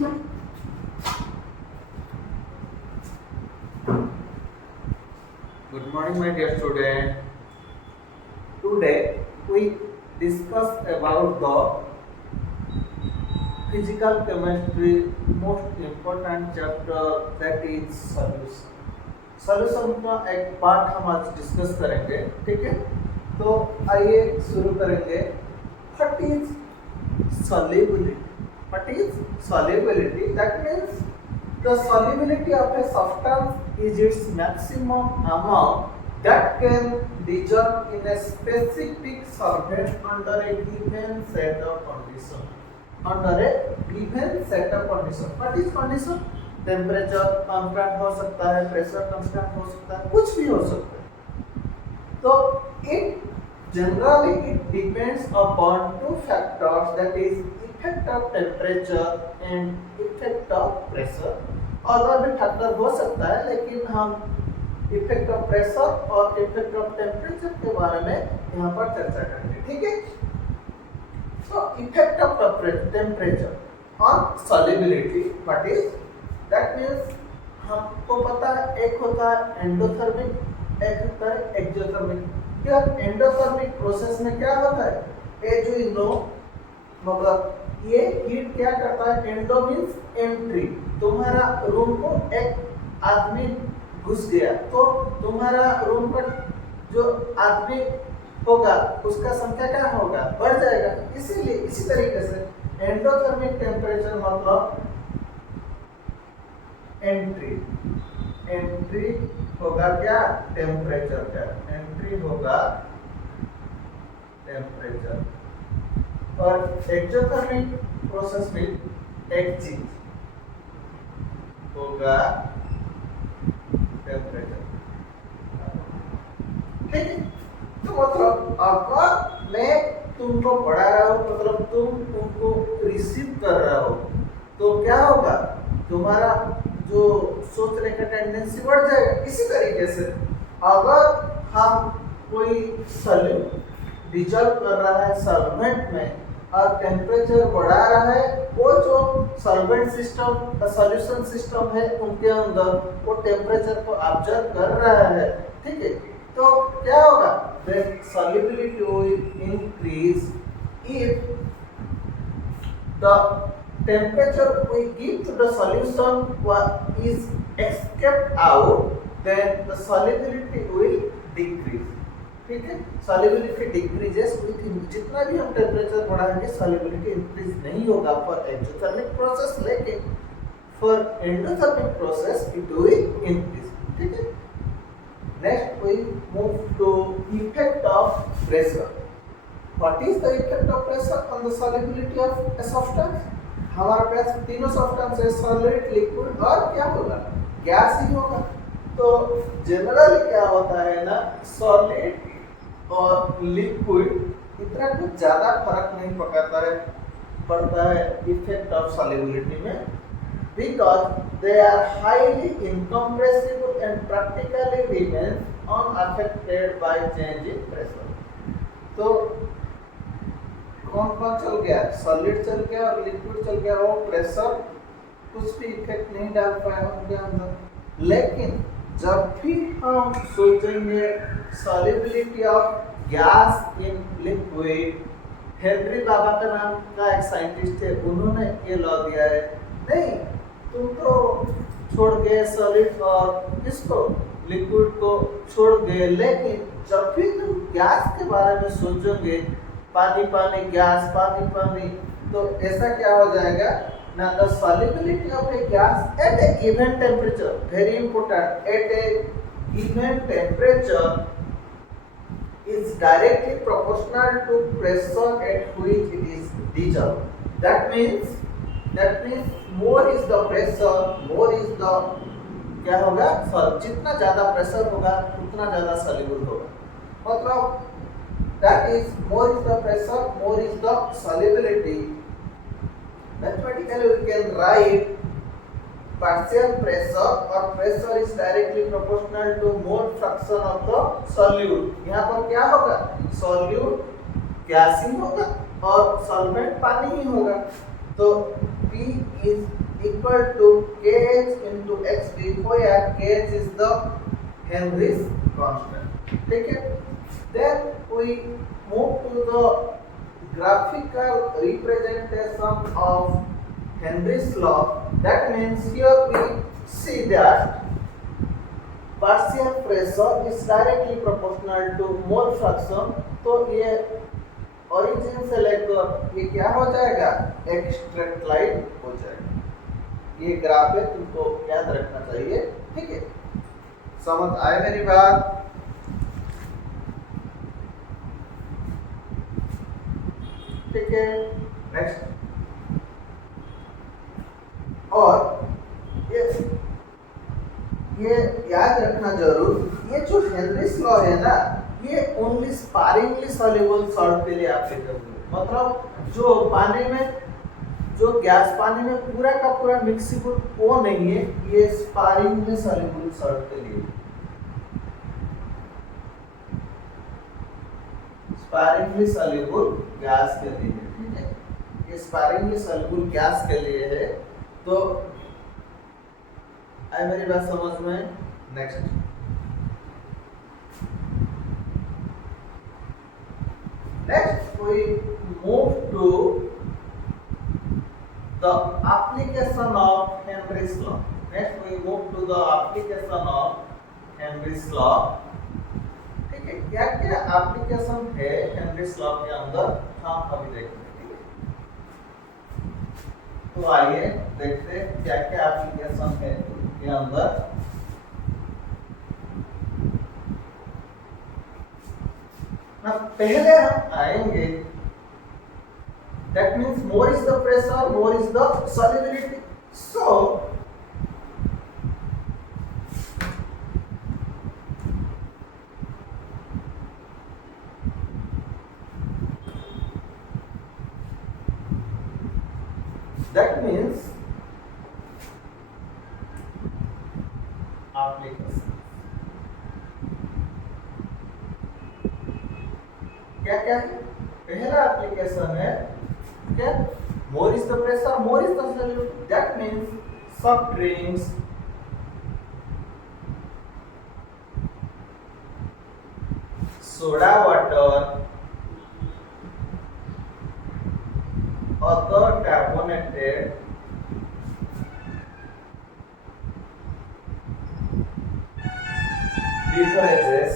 Good morning, my dear student. Today we discuss about the physical chemistry most important chapter, that is solution. Solution का एक part हम आज discuss करेंगे, ठीक है। तो आइए शुरू करेंगे। What is solubility? What is solubility? That means the solubility of a substance is its maximum amount that can dissolve in a specific solvent under a given set of condition. Under a given set of condition. What is condition? Temperature constant हो सकता है, pressure constant हो सकता है, कुछ भी हो सकता है। तो it generally it depends upon two factors, that is effect of temperature and effect of pressure. और भी फैक्टर हो सकता है, लेकिन हम इफेक्ट ऑफ प्रेशर और इफेक्ट ऑफ टेम्परेचर के बारे में यहाँ पर चर्चा करेंगे, ठीक है। तो effect of temperature on solubility, what is that means हमको पता है एक होता है एंडोथर्मिक, एक होता है एक्सोथर्मिक। यार एंडोथर्मिक प्रोसेस में क्या होता है, ये जो इन दो मतलब ये हीट क्या करता है, एंडो मीन्स एंट्री, तुम्हारा रूम को एक आदमी घुस गया तो तुम्हारा रूम पर जो आदमी होगा उसका संख्या क्या होगा, बढ़ जाएगा। इसीलिए इसी तरीके से एंडोथर्मिक टेम्परेचर मतलब एंट्री होगा क्या, टेम्परेचर का एंट्री होगा टेम्परेचर, और एक्सोथर्मिक प्रोसेस में एक्सचेंज होगा टेम्परेचर, ठीक है। तो मतलब अगर मैं तुमको पढ़ा रहा हूँ, मतलब तुम तुमको रिसीव कर रहा हो, तो क्या होगा, तुम्हारा जो सोचने का टेंडेंसी बढ़ जाएगा। इसी तरीके से अगर हम कोई सॉल्यूट डिजॉल्व कर रहा है सॉल्वेंट में और टेम्परेचर बढ़ा रहा है, वो जो सॉल्वेंट सिस्टम सॉल्यूशन सिस्टम है उनके अंदर वो टेम्परेचर को ऑब्जर्व कर रहा है, ठीक है। तो क्या होगा, the solubility will increase if the temperature we give to the solution is escaped out, then the solubility will decrease, ठीक है। सॉल्युबिलिटी डिक्रीजेस विथ, जितना भी हम टेम्परेचर बढ़ाएंगे सॉल्युबिलिटी इंक्रीज नहीं होगा फॉर एक्सोथर्मिक प्रोसेस, लेकिन for endothermic process it will increase, ठीक है। Next we move to effect of pressure. What is the effect of pressure on the solubility of a substance? हमारे पास तीनों substance है, solid, liquid और क्या होगा, गैस ही होगा। तो जनरली क्या होता है ना, सॉलिड और लिक्विड इतना कुछ ज़्यादा फर्क नहीं पड़ता है इफेक्ट ऑफ सॉल्युबिलिटी में, because they are highly incompressible and practically remain unaffected by change in pressure. तो कौन कौन चल गया, सॉलिड चल गया और लिक्विड चल गया, वो प्रेशर कुछ भी इफेक्ट नहीं डाल पाया उनके अंदर। लेकिन जब भी हम सोचेंगे solubility of gas in liquid, Henry बाबा का नाम का एक साइंटिस्ट है, उन्होंने ये लॉ दिया है, नहीं तुम तो छोड़ गए सॉलिड और इसको लिक्विड को छोड़ गए, लेकिन जब भी तुम गैस के बारे में सोचोगे, पानी पानी गैस पानी पानी, तो ऐसा क्या हो जाएगा ना, the solubility of a gas at a given temperature, very important, at a given temperature is directly proportional to pressure at which it is dissolved. That means more is the pressure, more is the क्या होगा, जितना ज्यादा pressure होगा उतना ज्यादा soluble होगा। मतलब that is more is the pressure, more is the solubility. Mathematically we can write partial pressure or pressure is directly proportional to mole fraction of the solute। यहाँ पर क्या होगा, solute गैस ही होगा और सॉल्वेंट पानी ही होगा। तो P is equal to kh into xv, where kh is the Henry's constant. ठीक है? Then we move to the graphical representation of Henry's law. That means here we see that partial pressure is directly proportional to mole fraction. तो ये origin से लेकर ये क्या हो जाएगा, एक स्ट्रेट लाइन हो जाएगा. ये ग्राफ है, तुमको याद रखना चाहिए. ठीक है, समझ आए मेरी बात? ठीक है, नेक्स्ट. और ये याद रखना जरूर, ये जो हेनरीज लॉ है ना, ये ओनली स्पारिंगली सॉल्युबल सॉल्ट के लिए एप्लीकेबल है. मतलब जो पानी में, जो गैस पानी में पूरा का पूरा मिक्सिबल वो नहीं है, ये स्पारिंगली सॉल्युबल सॉल्ट के लिए. स्पारिंगली सॉल्युबल गैस के लिए. ठीक है, ये स्पारिंगली सॉल्युबल गैस के लिए है. तो आई मेरी बात समझ में? Next. Next we move to the application of Henry's law. Next we move to the application of Henry's law. ठीक है, क्या क्या एप्लीकेशन है Henry's law के अंदर, हम अभी देखेंगे. ठीक है, तो आइए देखते हैं क्या क्या एप्लीकेशन है के अंदर. ना पहले हम आएंगे, that means more is the pressure, more is the solubility. So that means application. क्या क्या है? पहला एप्लीकेशन है क्या, more is the pressure, more is the solubility. That means soft drinks, soda water, other carbonated beverages,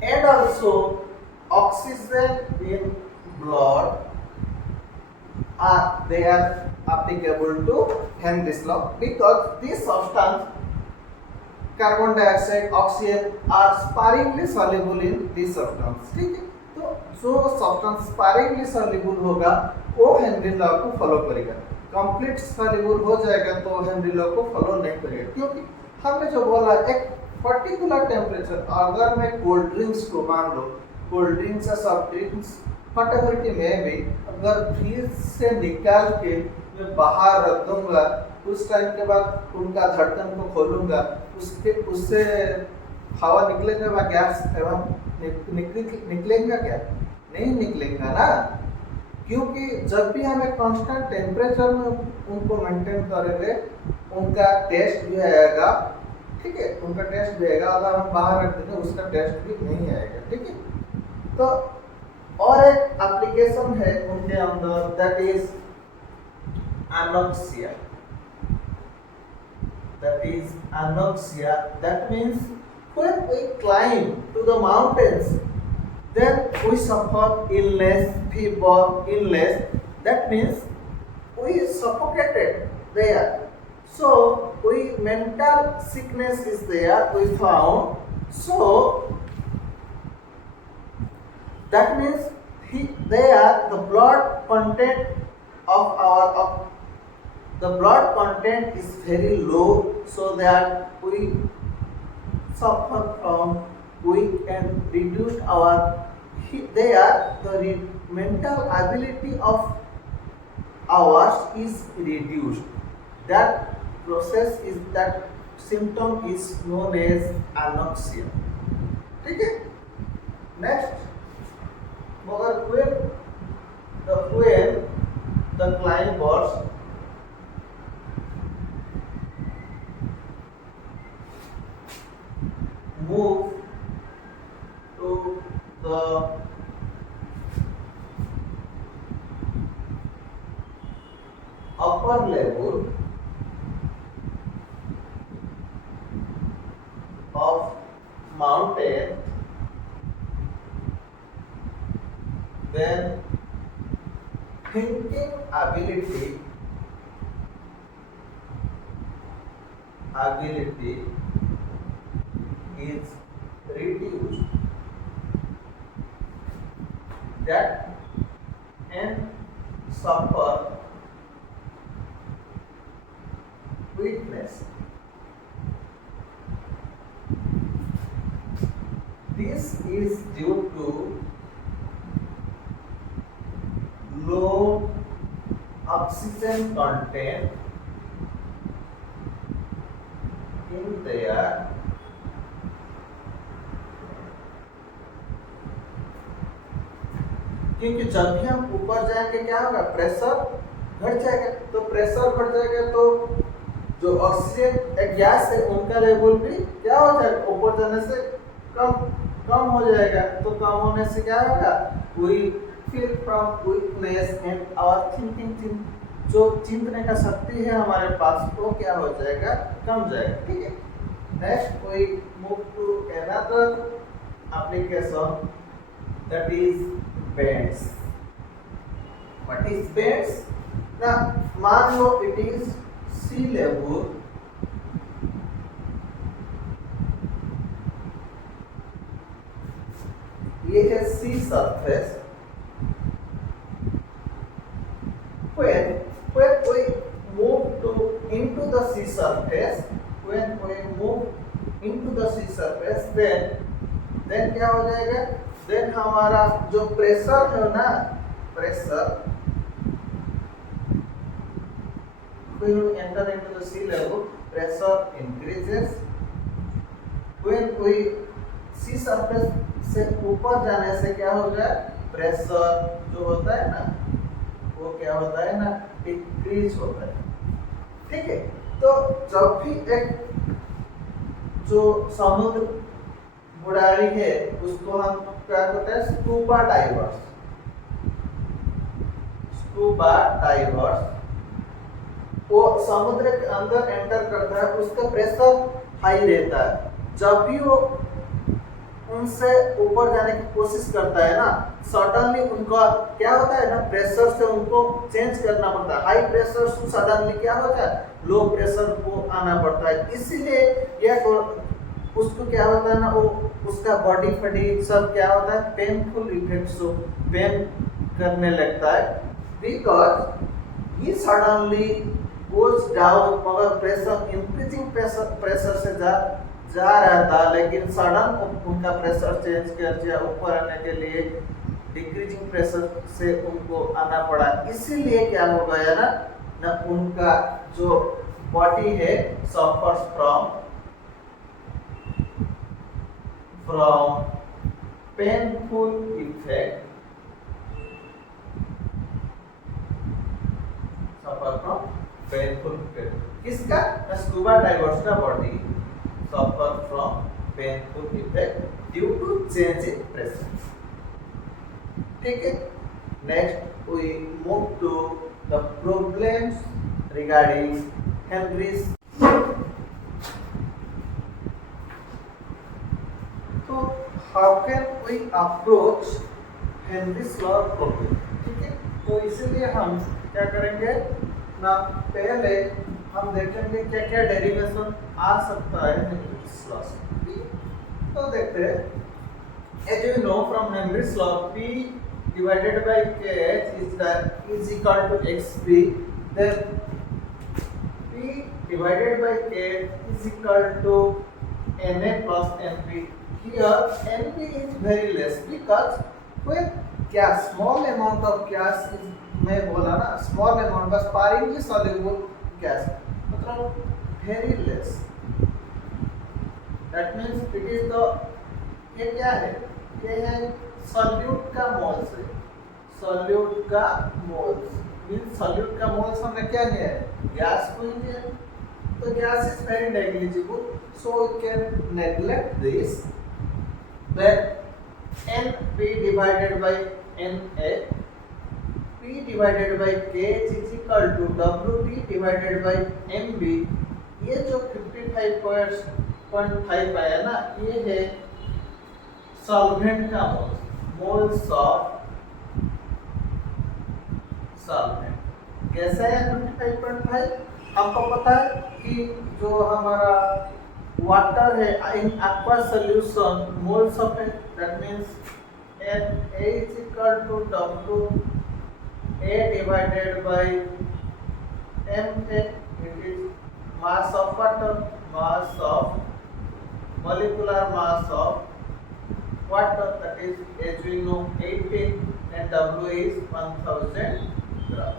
and also oxygen in blood they are applicable to Henry's law, because this substance, carbon dioxide, oxygen are sparingly soluble in this substance. ठीक है, तो जो substance sparingly soluble होगा वो Henry law को follow करेगा. Complete soluble हो जाएगा तो हेनरी लॉ को फॉलो नहीं करेगा, क्योंकि हमने जो बोला एक पर्टिकुलर टेम्परेचर, अगर मैं कोल्ड ड्रिंक्स को मान लो, कोल्ड ड्रिंक्स या सॉफ्ट ड्रिंक्स फटाफट में भी अगर फ्रिज से निकाल के मैं बाहर रख दूंगा, उस टाइम के बाद उनका ढक्कन को खोलूंगा, उससे हवा निकलेगा व गैस एवं निकलेगा क्या? नहीं निकलेगा ना, क्योंकि जब भी हमें कांस्टेंट टेम्परेचर में उनको मेंटेन करेंगे, उनका टेस्ट भी आएगा. ठीक है, उनका टेस्ट भी आएगा. अगर हम बाहर रख देंगे उसका टेस्ट भी नहीं आएगा. ठीक है, तो और एक एप्लीकेशन है उनके अंदर, that is anoxia. That is anoxia. That means when we climb to the mountains, then we suffer illness, fever, illness. That means we suffocated there. So we mental sickness is there, we found. So that means there the blood content of the blood content is very low, so that we suffer from weak and reduced our the mental ability of ours is reduced. That process is, that symptom is known as anoxia. ठीक है, next. मगर when divers move to the upper level of mountain, then thinking ability is reduced, that and suffer weakness. This is due to low oxygen content in their क्योंकि जब भी हम ऊपर जाएंगे क्या होगा, प्रेशर घट जाएगा, तो प्रेशर बढ़ जाएगा तो जो ऑक्सीजन गैस है उनका लेवल भी क्या हो जाएगा, ऊपर जाने से कम कम हो जाएगा। तो कम होने से क्या होगा, we feel from weakness and our thinking, जो चिंतने का शक्ति है हमारे पास वो क्या हो जाएगा, कम जाएगा। ठीक है, next we move to another application, that is beds. What is beds? ना मान लो इट इज सी लेवल, ये है sea surface, when we move to into the sea surface, when we move into the sea surface, then क्या हो जाएगा, then हमारा जो प्रेशर है ना, pressure when we enter into the sea level, pressure increases. When we sea surface से ऊपर जाने से क्या हो जाए, प्रेशर जो होता है ना वो क्या होता है ना, डिक्रीज होता है। ठीक है, तो जब भी एक जो समुद्र बुड़ारी है उसको हम क्या कहते हैं, स्कूबा डाइवर्स। स्कूबा डाइवर्स वो समुद्र के अंदर एंटर करता है, उसका प्रेशर हाई रहता है। जब भी वो उनसे ऊपर जाने की कोशिश करता है ना, सडनली उनका क्या होता है ना, प्रेशर से उनको चेंज करना पड़ता है। हाई प्रेशर से सडनली क्या होता है, लो प्रेशर को आना पड़ता है। इसीलिए यह उसको क्या होता है ना, वो उसका बॉडी फटीग सब क्या होता है, पेनफुल इफेक्ट्स, पेन करने लगता है, because he suddenly goes down, मगर प्रेशर इंक्रीजिंग प्रेशर से जा रहा था, लेकिन सडन उनका प्रेशर चेंज कर दिया, ऊपर आने के लिए डिक्रीजिंग प्रेशर से उनको आना पड़ा। इसीलिए क्या हो गया ना उनका जो बॉडी है suffers from painful effect, suffer from painful effect. किसका? स्कूबा डाइवर्स का body suffer from painful effect due to change in pressure. ठीक है, next we move to the problems regarding Henry's। तो how can we approach Henry's law problem? ठीक है, तो इसीलिए हम क्या करेंगे ना, पहले हम देखेंगे क्या क्या डेरिवेशन आ सकता है हेनरीज लॉ से। तो देखते हैं, as you know from Henry's law, P divided by KH is equal to XP, then P divided by KH is equal to NA plus NP. Here NP is very less because when gas, small amount of gas is, मैं बोला ना small amount, बस sparingly soluble gas, मतलब very less, that means it is the, ये क्या है, ये है सॉल्यूट का मोल्स है, सॉल्यूट का मोल्स। मीन सॉल्यूट का मोल्स हमने क्या लिया है, गैस को ही लिया है। तो gas is very negligible, so we can neglect this. Then n p divided by na, p divided by k is equal to wp divided by mb। ये जो 55.5 आया ना, ये है सॉल्वेंट का मोल्स ऑफ सॉल्वेंट। कैसा है 55.5? आपको पता है कि जो हमारा वाटर है in aqua solution, moles of it, that means Na is equal to WA divided by Ma। It is mass of water, mass of molecular mass of water, that is as we know 18, and W is 1000 ग्राम।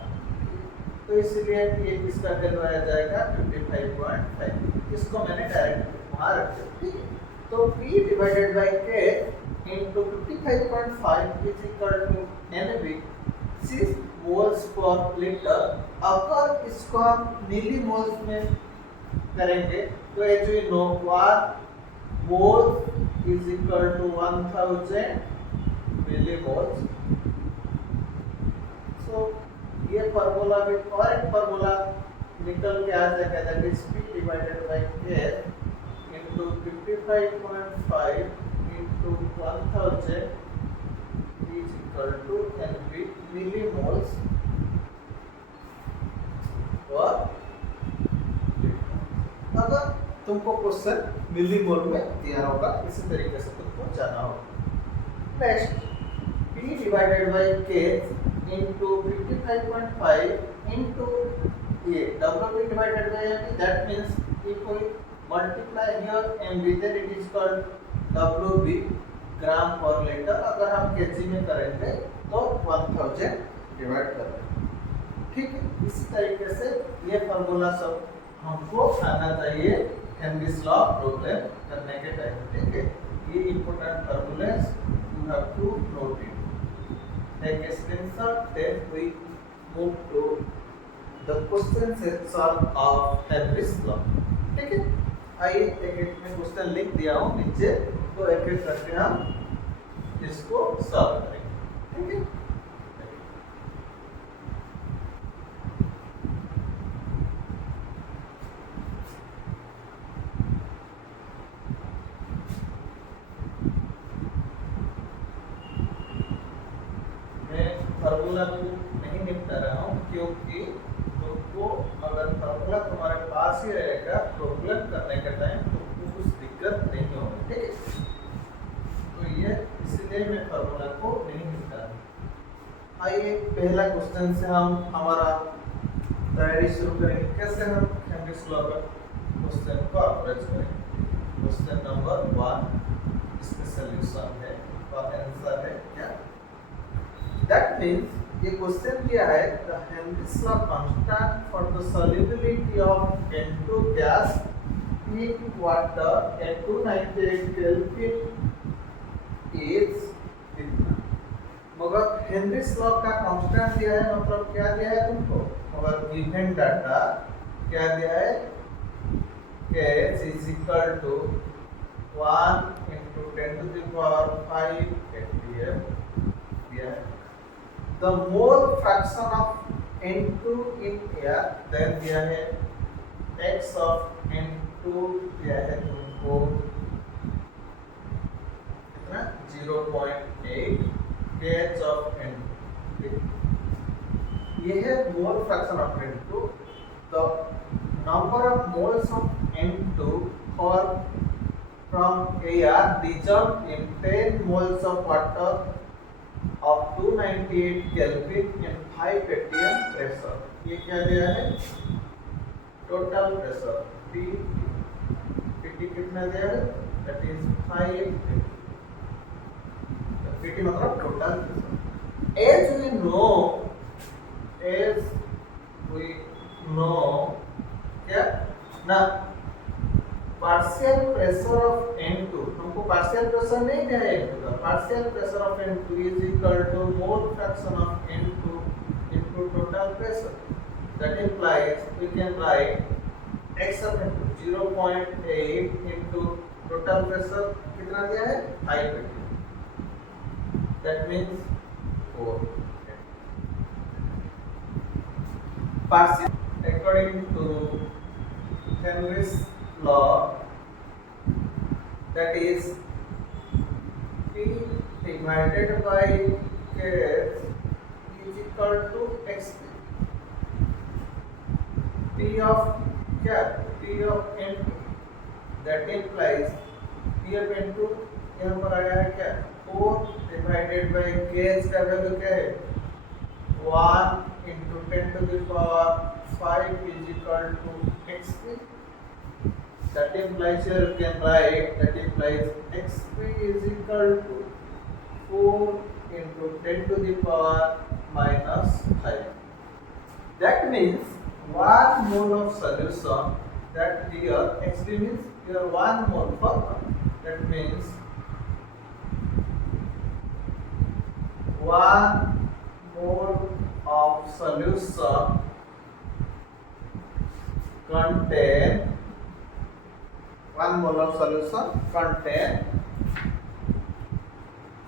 तो इसलिए ये किसका value आ जाएगा 55.5। इसको मैंने direct वहां रख दिया, ठीक है। तो P divided by K into 55.5 is equal to NB 6 moles per liter। अगर इसको हम मिली मोल्स में करेंगे तो as we know 1 mole is equal to 1000 millimoles। So ये फार्मूला भी और एक फार्मूला निकल के आ जाएगा, that is P divided by K into 55.5 into 1000 is equal to NB millimoles per liter। अगर तुमको क्वेश्चन मिलीमोल में दिया होगा, इसी तरीके से तुमको जाना होगा। Next P divided by K into 55.5 into A, WP divided by MB, that means if we multiply here MB, then it is called WB ग्राम पर लीटर। अगर हम केजी में करेंगे तो 1000 डिवाइड करेंगे, ठीक है। इस तरीके से ये फार्मूला सब हमको आना चाहिए हेनरीज लॉ प्रॉब्लम करने के टाइम, ठीक है। ये important formulas you have to note it. Take a screenshot, then we move to the question section of Henry's law, ठीक है। आइए एक एक में क्वेश्चन लिख दिया हूँ नीचे, तो एक एक करके हम इसको सॉल्व करेंगे, ठीक है। मैं फार्मूला को नहीं निपटा रहा हूँ क्योंकि तुमको अगर फार्मूला तुम्हारे पास ही रहेगा प्रॉब्लम करने के टाइम तुमको कुछ दिक्कत नहीं होगी, ठीक है। तो ये इसलिए मैं फार्मूला को नहीं निपटा रहा। आइए पहला क्वेश्चन से हम हमारा तैयारी शुरू करेंगे। कैसे हम हेनरीज लॉ का क्वेश्चन को अप्रोच करेंगे। क्वेश्चन नंबर 1, इसका सॉल्यूशन है और आंसर है क्या। दैट मीन्स ये क्वेश्चन क्या है, the Henry's law constant for the solubility of N2 gas in water at 298 kelvin is इतना। मगर हेनरीज लॉ का कांस्टेंट दिया है, मतलब क्या दिया है तुमको, मगर गिवन डाटा क्या दिया है, K is equal to 1 into 10 to the power 5 atm दिया है। The mole fraction of N2 in air, then दिया है x of N2 दिया है तुमको कितना 0.8 kh of N2। ये है mole fraction of N2। The number of moles of N2 for from air dissolved in 10 moles of water of 298 Kelvin and 5 atm pressure। ये क्या दिया है, टोटल प्रेशर Pt कितना दिया है, दैट इज 5 Pt मतलब total pressure. As we know क्या ना, पार्शियल प्रेशर ऑफ N2, हमको पार्शियल प्रेशर नहीं दिया है N2 का। Partial pressure of N2 is equal to mole fraction of N2 into total pressure. That implies we can write x of 0.8 into total pressure कितना दिया है 5 that means 4. Partial according to Henry's law, that is P divided by K is equal to XP. P of क्या P of N2, that implies P of N2 यहाँ पर आया है क्या 4 divided by K का वैल्यू क्या है 1 into 10 to the power 5 is equal to XP. That implies here you can write that implies XP is equal to 4 into 10 to the power minus 5. That means 1 mole of solution, that here XP means here 1 mole for 1. That means 1 mole of solution contain 1 mole of solution contain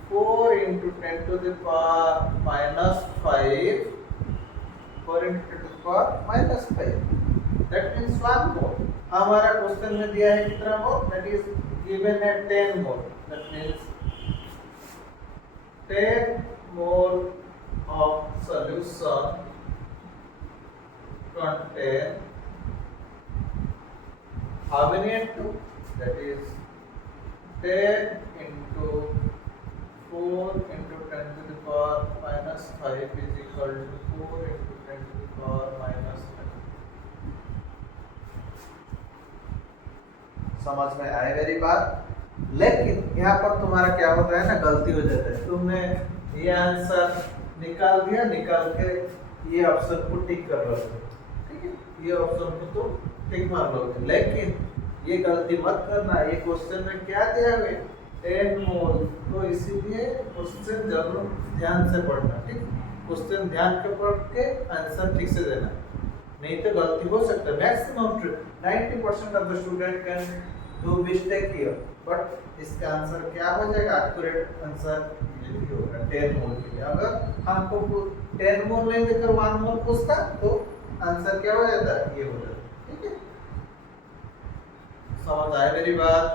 4 into 10 to the power minus 5, 4 into 10 to the power minus 5. That means 1 mole. हमारा question में दिया है कितना मोल? That is given at 10 mole. That means 10 mole of solution contain how many into? That is 10 into 4 into 10 to the power minus 5 is equal to 4 into 10 to the power minus 5. समझ में आए मेरी बात? लेकिन यहाँ पर तुम्हारा क्या होता है ना, गलती हो जाता है. तुमने ये आंसर निकाल दिया, निकाल के ये ऑप्शन को टिक कर लोगे, ठीक है, ये ऑप्शन को तो टिक मार लोगे. लेकिन ये गलती मत करना. ये क्वेश्चन में क्या दिया है 10 मोल, तो इसीलिए क्वेश्चन जरूर ध्यान से पढ़ना. ठीक, क्वेश्चन ध्यान के पढ़ के आंसर ठीक से देना, नहीं तो गलती हो सकता है. Maximum 90% of the student can do mistake here, but इसका आंसर क्या हो जाएगा? एक्यूरेट आंसर ये होगा 10 मोल के लिए. अगर हमको 10 मोल नहीं देकर 1 मोल पूछता तो आंसर क्या हो जाता है? ये हो जाता. ठीक है, समझ आए मेरी बात?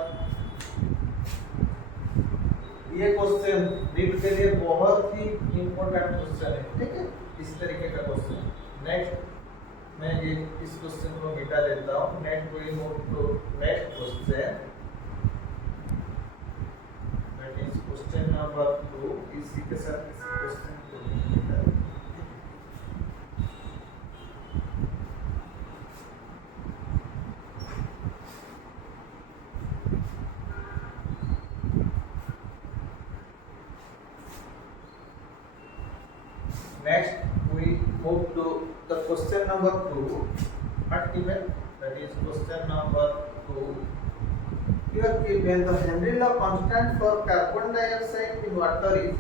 ये क्वेश्चन नीट के लिए बहुत ही इंपॉर्टेंट क्वेश्चन है. ठीक है, इस तरीके का क्वेश्चन. नेक्स्ट मैं ये इस क्वेश्चन को मिटा देता हूँ. Next we move to next question, that is question number 2. इसी के साथ इस क्वेश्चन को मिटा दें. Next we move to the question number 2. What given? That is question number 2. Here given the Henry law constant for carbon dioxide in water is,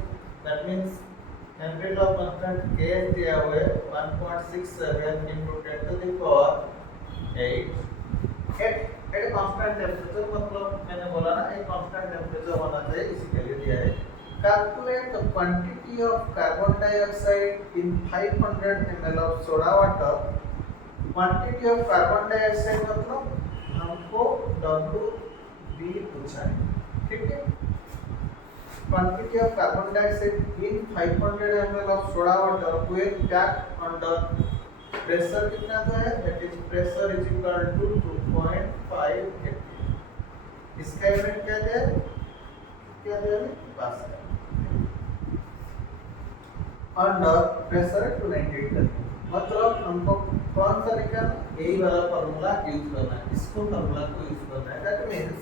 that means Henry law constant K दिया हुआ है 1.67 into 10 to the power 8 at constant temperature. मतलब मैंने बोला ना एक constant temperature होना चाहिए, इसी के लिए दिया है. Calculate the quantity of carbon dioxide in 500 ml of soda water. Quantity of carbon dioxide मतलब हमको WB पूछा है. ठीक है, quantity of carbon dioxide in 500 ml of soda water when packed under pressure कितना तो है? That is pressure is equal to 2.5 atm. इसका यूनिट क्या है? क्या है? पास्कल. Under pressure 298. मतलब हमको कौन सा निकालना? यही वाला फार्मूला यूज करना है, इसको फार्मूला को यूज करना है. That means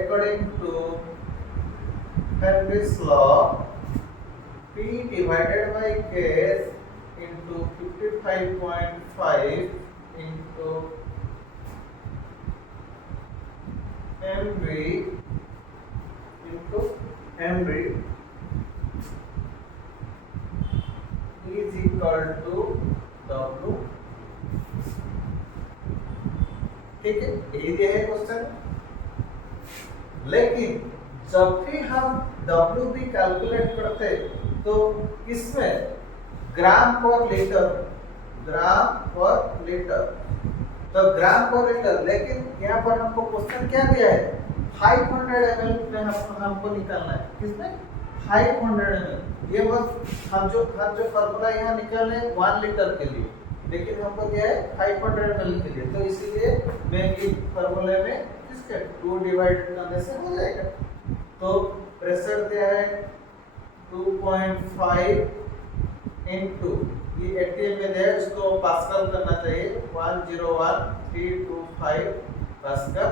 according to Henry's law, P divided by K into 55.5 into mv into mv is equal to W। ठीक है, यही दिया है क्वेश्चन। लेकिन जब भी हम W भी कैलकुलेट करते तो किसमें, ग्राम पर लीटर, ग्राम पर लीटर, तो ग्राम पर लीटर। लेकिन यहाँ पर हमको क्वेश्चन क्या दिया है, 500 ml में हमको निकालना है। किसमें, 500 ml। ये बस हम जो फॉर्मूला यहाँ निकाल रहे हैं 1 लीटर के लिए, लेकिन हमको दिया है 500 ml के लिए, तो इसीलिए मैं इस फॉर्मूले में किसके 2 डिवाइड करने से हो जाएगा। तो प्रेशर दिया है 2.5 इनटू ये एटीएम में दिया है, इसको पास्कल करना चाहिए, 101325 pascal,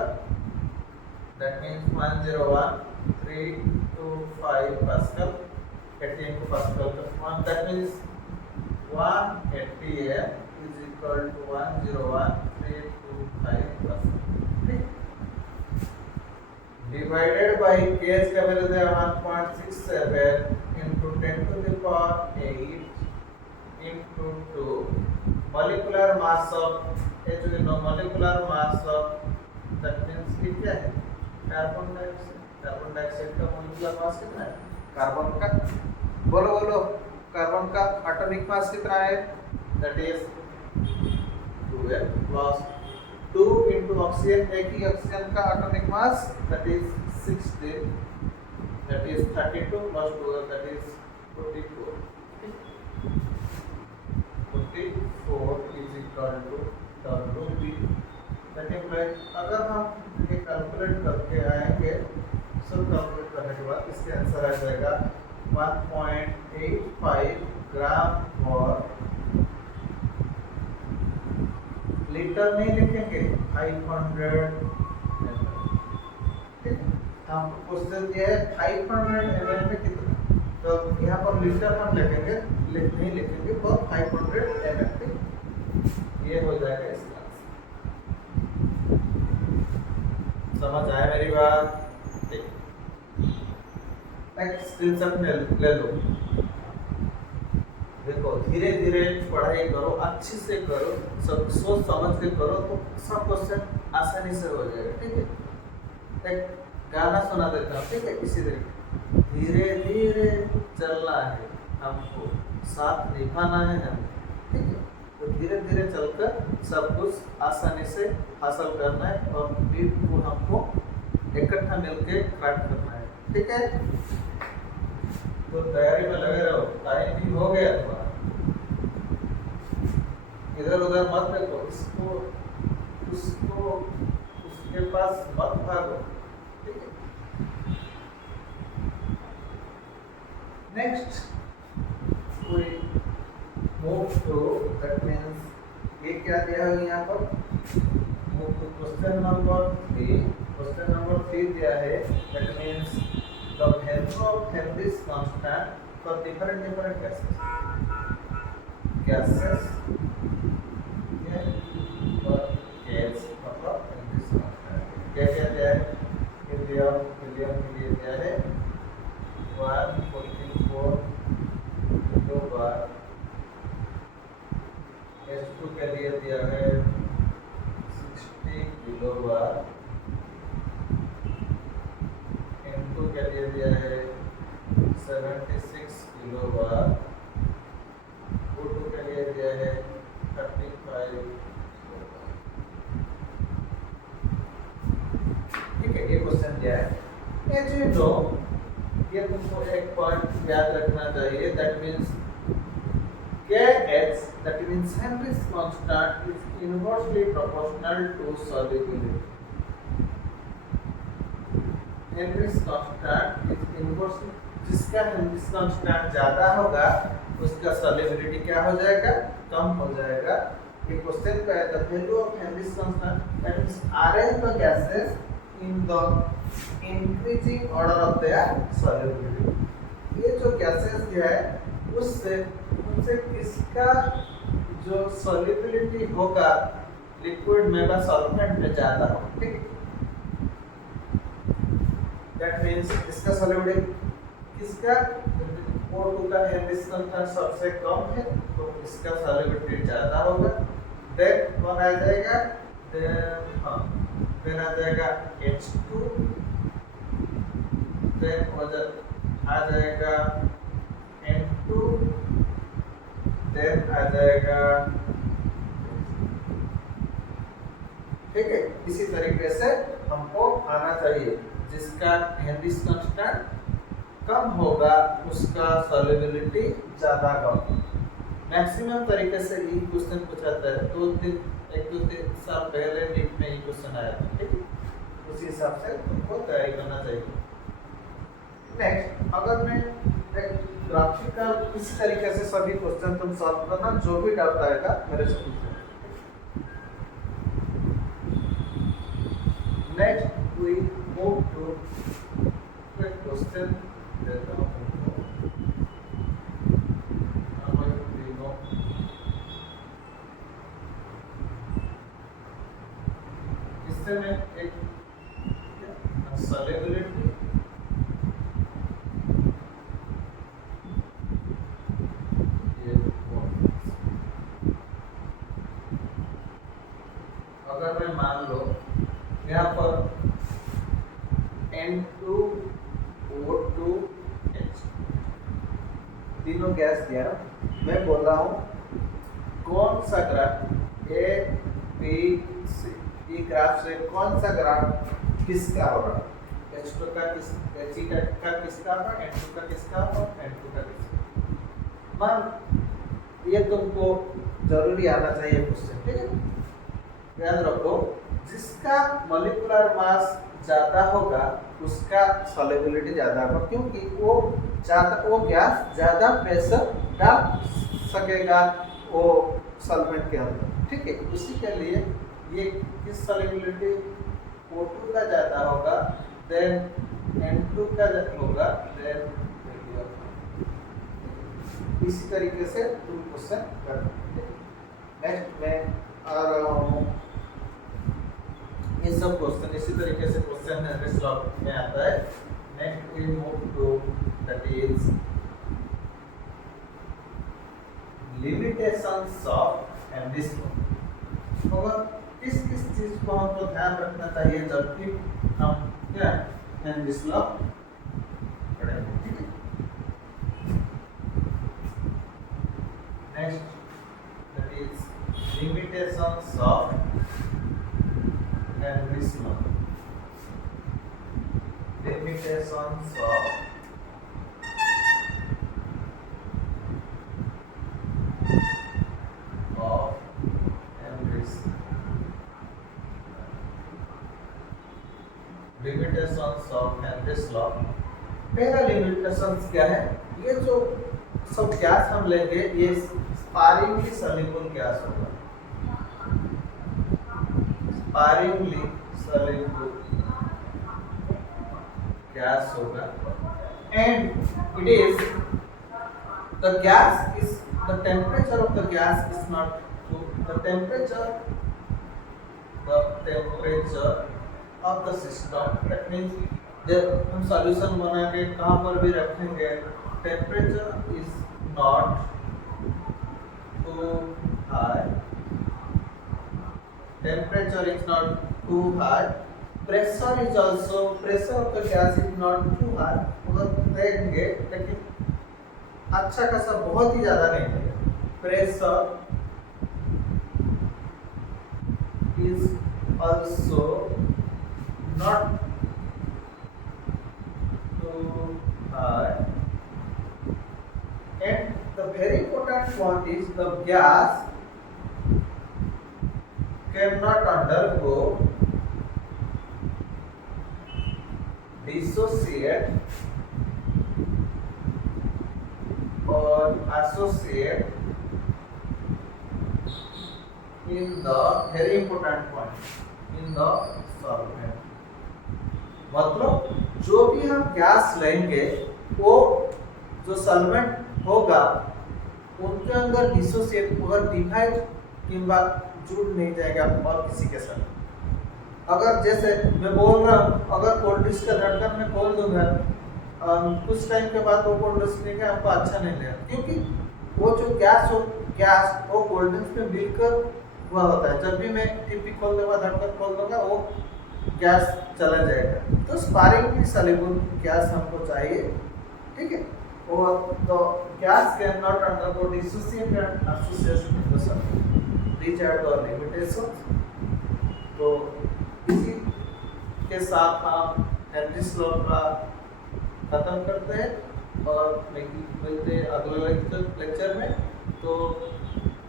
that means 101325 pascal. ATM को पास्कल का that means 1 atm is equal to 101325 pascal. ठीक, डिवाइडेड बाय केएस का वैल्यू है 1.67 into 10 to the power 8 into 2 molecular mass of H, you know molecular mass of, that means ये क्या है, carbon dioxide. Carbon dioxide का molecular mass कितना है, carbon का, बोलो बोलो, कार्बन का एटॉमिक मास कितना है, that is 12 plus 2 into oxygen, एक ही ऑक्सीजन का atomic mass that is 16, that is 32 plus 2 that is 44। 44 is equal to WB। That implies अगर हम ये कैलकुलेट करके आएंगे, सब कैलकुलेट करने के बाद इसके आंसर आ जाएगा 1.85 ग्राम पर लीटर, नहीं लिखेंगे 500 ml। ठीक, हम क्वेश्चन दिया है 500 ml में कितना, तो यहाँ पर लीटर हम लिखेंगे, नहीं लिखेंगे पर 500 ml। ये हो जाएगा इसका आंसर। समझ आया मेरी बात? ठीक, एक स्क्रीनशॉट ले लो। देखो, धीरे धीरे पढ़ाई करो, अच्छे से करो, सब सोच समझ के करो, तो सब क्वेश्चन आसानी से हो जाएगा। ठीक है, एक गाना सुना देता हूँ, ठीक है, इसी तरीके धीरे धीरे चलना है हमको, साथ निभाना है हमें। ठीक है, तो धीरे धीरे चलकर सब कुछ आसानी से हासिल करना है और फिर वो हमको इकट्ठा मिलके क्रैक करना है। ठीक है, तो तैयारी में लगे रहो, टाइम भी हो गया तुम्हारा, इधर उधर मत देखो, इसको उसको उसके पास मत भागो। ठीक है, नेक्स्ट कोई मूव टू, दैट मींस ये क्या दिया है यहाँ पर, move to question number 3। Question number 3 दिया है, that means the value of Henry's constant for different gases ये for gas मतलब Henry's constant क्या क्या दिया है, हीलियम के लिए दिया है 144 किलोबार, H2 के लिए दिया है 60 किलोबार, N2 के लिए दिया है 76 किलोबार, O2 के लिए दिया है 35 किलोबार। ठीक है, ये क्वेश्चन दिया है। एज यू नो, ये तुमको एक पॉइंट याद रखना चाहिए, that means Kh, that means Henry's constant, is inversely proportional to solubility. Henry's constant is inversely, जिसका Henry's constant ज्यादा होगा उसका solubility क्या हो जाएगा, कम हो जाएगा। ये क्वेश्चन का है, the value of Henry's constant, that means arrange the gases in the increasing order of their solubility। ये जो gases दिया है उससे उनसे किसका जो solubility होगा लिक्विड में या सॉल्वेंट में ज्यादा हो। ठीक, दैट मींस इसका solubility किसका O2 का हेनरीज कांस्टेंट सबसे कम है तो इसका सॉल्युबिलिटी ज्यादा होगा। देन कौन आ जाएगा, देन आ जाएगा H2, देन आ जाएगा N2, देन आ जाएगा, ठीक है। इसी तरीके से हमको आना चाहिए, जिसका हेनरीज कांस्टेंट कम होगा उसका सॉल्युबिलिटी ज्यादा होगा। मैक्सिमम तरीके से यही क्वेश्चन पूछाता है, एक दो दिन साल पहले नीट में ये क्वेश्चन आया था, ठीक है। उसी हिसाब से तुमको तैयारी करना चाहिए। नेक्स्ट, अगर मैं ग्राफिकल इसी तरीके से सभी क्वेश्चन तुम सॉल्व करना, जो भी डाउट आएगा मेरे से पूछना। Next we move to question देता हूँ इससे मैं एक सॉल्युबिलिटी अगर मैं मान लो यहाँ पर N2O2H तीनों गैस दिया, मैं बोल रहा हूँ कौन सा ग्राफ ए बी सी, ये ग्राफ से कौन सा ग्राफ किसका होगा, H2 का किसका होगा, N2 का किसका होगा, N2 का किसका। मान ये तुमको जरूरी आना चाहिए क्वेश्चन, ठीक है। याद रखो, जिसका मॉलिक्यूलर मास ज्यादा होगा उसका सॉल्युबिलिटी ज्यादा होगा, क्योंकि वो गैस ज्यादा प्रेशर डाल सकेगा वो सॉल्वेंट के अंदर, ठीक है। उसी के लिए ये किस सॉल्युबिलिटी O2 का ज्यादा होगा, देन N2 का होगा, देन इसी तरीके से तुम क्वेश्चन करना। नेक्स्ट मैं आ रहा हूँ, ये सब क्वेश्चन इसी तरीके से क्वेश्चन हेनरीज लॉ में आता है। Next we move to that is limitations of Henry's law. और किस किस चीज को हमको ध्यान रखना चाहिए जब भी हम क्या हेनरीज लॉ पढ़ेंगे, ठीक है। Next that is limitations of Henry's law. Limitations of Henry's limitations of Henry's law। पहला लिमिटेशंस क्या है, ये जो सब गैस हम लेंगे ये स्पारिंगली सॉल्युबल गैस होगा, sparingly soluble gas होगा, and it is the temperature of the gas is not the temperature of the system, that means जब हम सॉल्यूशन बना के कहाँ पर भी रखेंगे, temperature is not too high, temperature is not too high, pressure is also, pressure of the gas is not too high, मतलब देखेंगे लेकिन अच्छा खासा बहुत ही ज्यादा नहीं है। pressure is also not too high, and the very important point is the gas cannot undergo dissociate or associate in the very important point in the solvent। मतलब जो भी हम गैस लेंगे वो जो सॉल्वेंट होगा उनके अंदर डिसोसिएट और डिवाइड किंवा जुड़ नहीं जाएगा और किसी के साथ। अगर जैसे मैं बोल रहा हूँ, अगर कोल्ड ड्रिंक्स का ढक्कन मैं खोल दूंगा कुछ टाइम के बाद वो कोल्ड ड्रिंक्स पीने हमको अच्छा नहीं लगा, क्योंकि वो जो गैस वो कोल्ड ड्रिंक्स में मिलकर हुआ होता है। जब भी मैं टिप्पी खोल दूंगा, ढक्कन खोल दूंगा, वो गैस चला जाएगा। तो स्पार्कलिंग सॉल्युबल गैस हमको चाहिए, ठीक है। और तो gas can not undergo dissociation and association in the solute, reach at the limitations. तो इसी के साथ हम हेनरीज लॉ का खत्म करते हैं और मिलते हैं अगले लेक्चर में। तो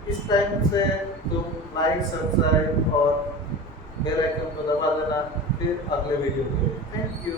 इस टाइम से तुम लाइक, सब्सक्राइब और बेल आइकन को दबा देना, फिर अगले वीडियो के लिए। Thank you.